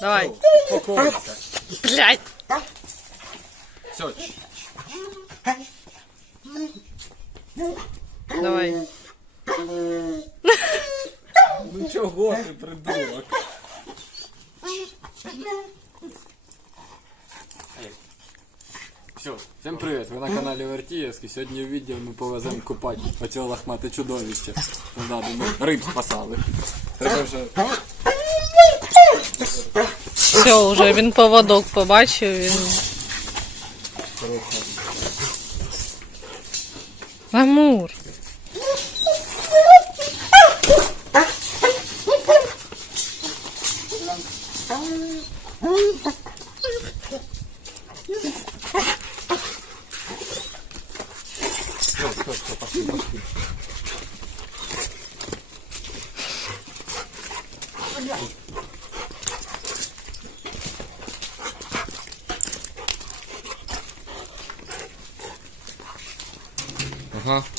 Давай. Успокойся. Блядь. Все. Давай. Ну чого ти придурок? Все, всем привет, ви на каналі Вертієвський. Сьогодні в відео ми повеземо купати оце лохмате чудовище. Ну да, думаю, риб спасали. Треба вже Все, вже він поводок побачив, він. Амур. Все, huh?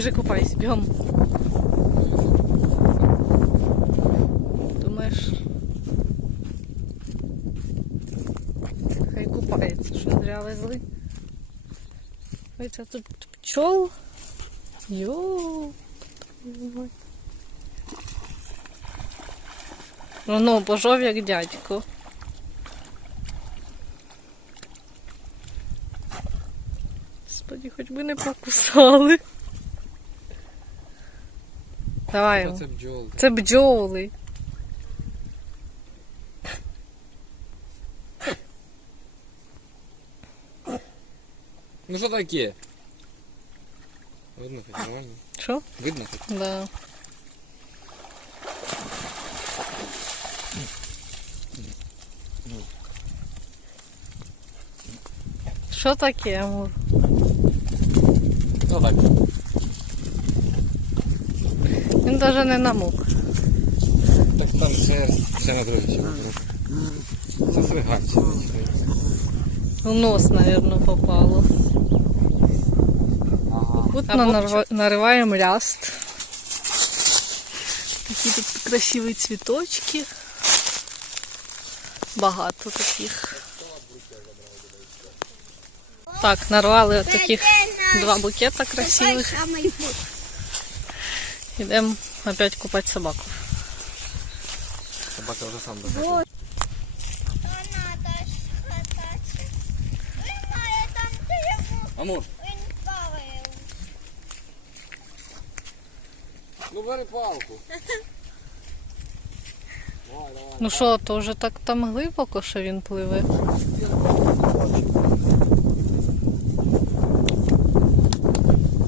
Біжи купайся, бігом. Думаєш? Хай купається, що зря везли. Це тут пчол. Йоу. Ну, пожов як дядько. Господи, хоч би не покусали. Давай. Це бджоли. Це бджоли. Ну що таке? Видно хоч нормально? Що? Видно хоч? Да. Що таке, Амур? Ну так. Навіть не намок. Так там ще, ще на другий чого. Це свиганчик. У нос, мабуть, попало. Ага. От А нарва... нариваємо ряст. Такі тут красиві цвіточки. Багато таких. Так, нарвали таких два букета красивих. Йдемо опять купати собаку. Собака вже сам йому, Амур, ну бери палку. Ну що, то вже так там глибоко, що він пливе.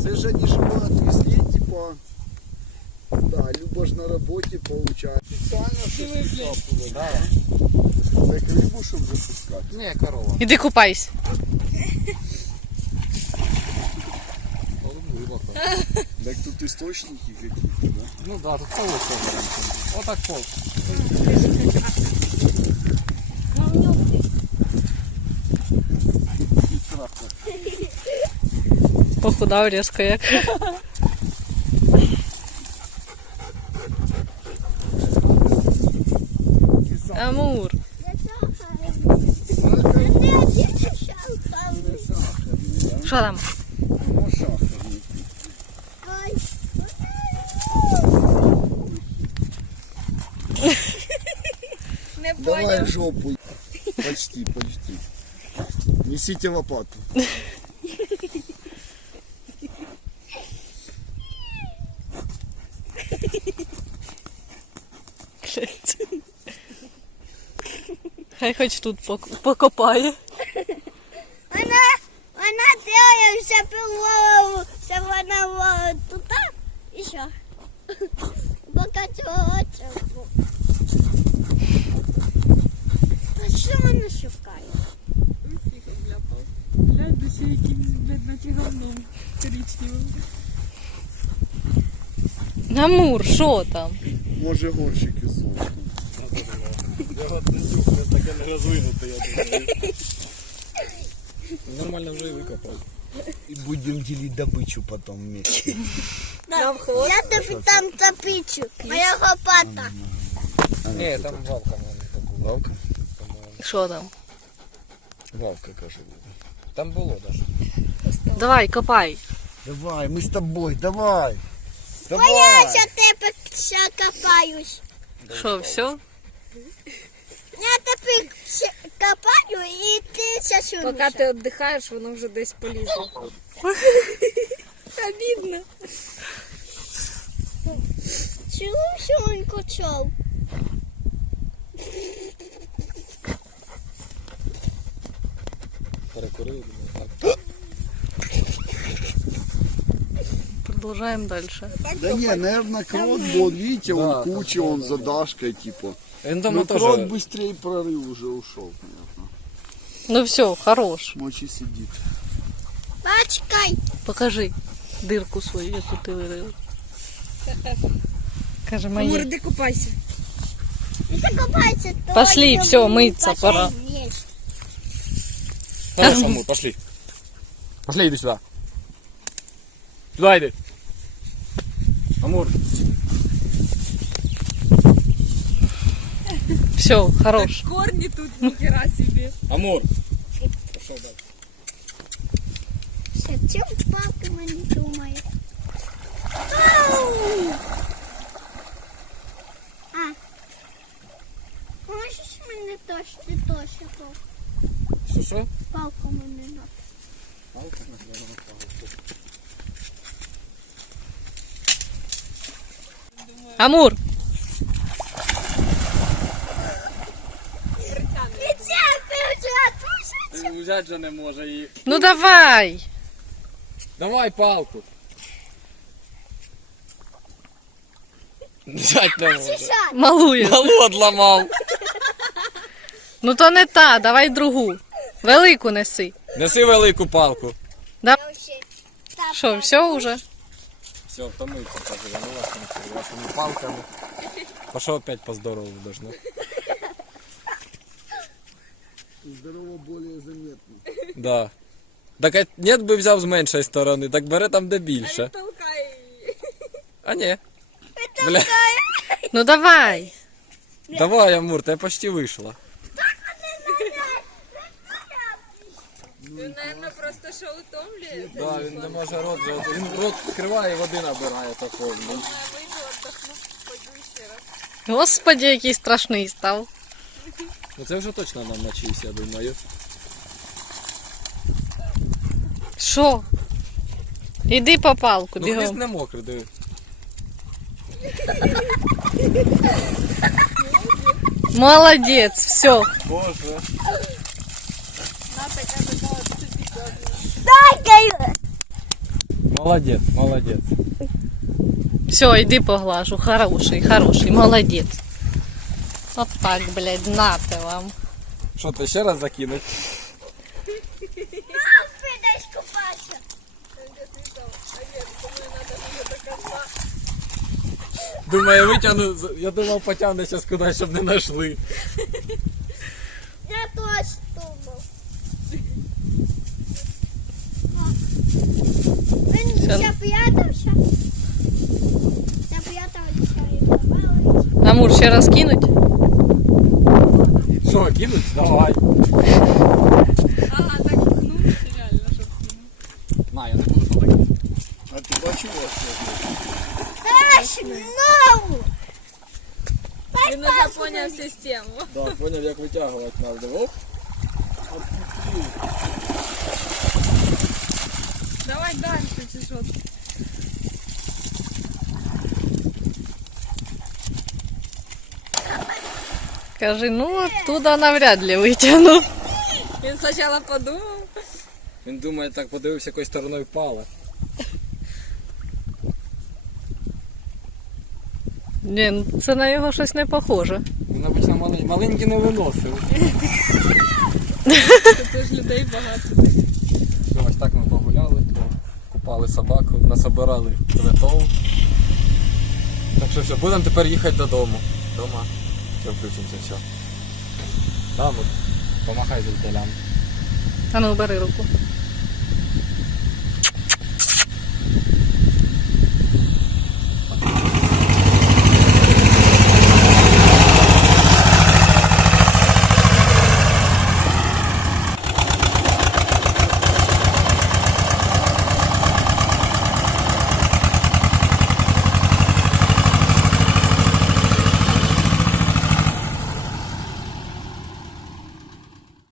Це ж они же отвезли, типа, да, бо ж на роботі получають. Спеціально щось щоб запускати. Ні, корова. Іди купайся. Так тут істочники какие-то, да? Ну да, тут полоска. Вот так полоска. Похудал резко, як. Амур. Що там? Не понял. Давай жопу. Почти, почти. Несите лопату. Хай хоч тут пок- покопає. Вона, вона дивиться голову, щоб вона була тут і що? Поки цього цього. А що вона шукає? Глянь, до ще якимсь, блядь, наче говном коричневим. Амур, що там? Може горщики золота. Я от не чув, він таке не розвинутий, я думаю. Нормально вже і викопав. И будем делить добычу потом вместе. Я тобі там запічу, моя лопата. Ні, там валка маленька була. Лавка? Що там? Валка, каже. Там було даже. Давай, копай. Давай, мы с тобой, давай. Я Давай. за тебе ще копаюсь. Що, все? Я тебе ще копаю і ти ще сунешся. Поки ти віддихаєш, воно вже десь полізло. Обідно. Чому сьогодні чов? Перекурив, думаю, так. Продовжаємо далі. Да не, наверное, крот был, видите, Да, он куча, он за Дашкой, типа. Він Ну, дома крот теж. быстрее прорыв уже ушел, наверное. Ну все, хорош. Ночи сидит. Бачкай. Покажи дирку свою, яку ти вирив. Каже, моє. Морди купайся. І ти копайся. то Пошли, я всё, буду мыться пошли пора. есть. Хорош, Амур, пошли. Пошли, иди сюда. Сюда иди. Амур. Все, хорош. Корні тут ніхера собі. Амур. Пошел дальше. Ще чим палки мені думає? Ау! А. Можеш мені теж, ти теж палку? Что, что? Палку мені на. Амур, Взять же не може її. ну давай. Давай палку. Взять не може. Малує. Малу одламав. Ну то не та, давай другу. Велику неси. Неси велику палку. Да. Що, все уже? Все, втомився, каже, я ну не вашими палками. Пошел опять по здорову должно. Здорово более заметно. Да. Так а нет би взяв з меншої сторони, так бере там де більше. Толкай. А ні. Бля. Ну давай. Давай, Амур, ти почти вийшла. Він, мабуть, просто що утомлює. Да, він не може рот же. Він рот відкриває і води набирає такого. Вийду, пойду ще раз. Господи, який страшний став. Ну це вже точно нам начився, я думаю. Що? Іди по палку, Ну хвіст бігом. не мокрий, диви. Молодець, все. Боже. Дай-ка Молодець, молодець. Все, іди поглажу. Хороший, хороший, молодець. От так, блядь, нате вам. Що ти ще раз закинуть? Підеш купатися. Думаю, витягну, з- я думав потягне зараз кудись, щоб не знайшли. Я теж думав. Запрятався. Запрятався і добавився. Амур ще раз кинуть? Що, кинуть? Давай. А, а так пхнути реально, щоб кинути. На, я не буду туди. А ти бачив ось? Дай знову. Він уже поняв систему. Да, поняв, як витягувати треба. Оп. Давай Кажи, ну оттуда навряд ли витягну. Він спочатку подумав. Він думає, так подивився, якою стороною впала. Ні, ну це на його щось не похоже. Він обично малень... маленький не виносив. Тут ж людей багато. Ну, ось так ми погуляли, купали собаку, насобирали цветов. Так що все, будемо тепер їхати додому. Дома. Все, включимся, все. Там вот. помахай зрителям. А ну бери руку.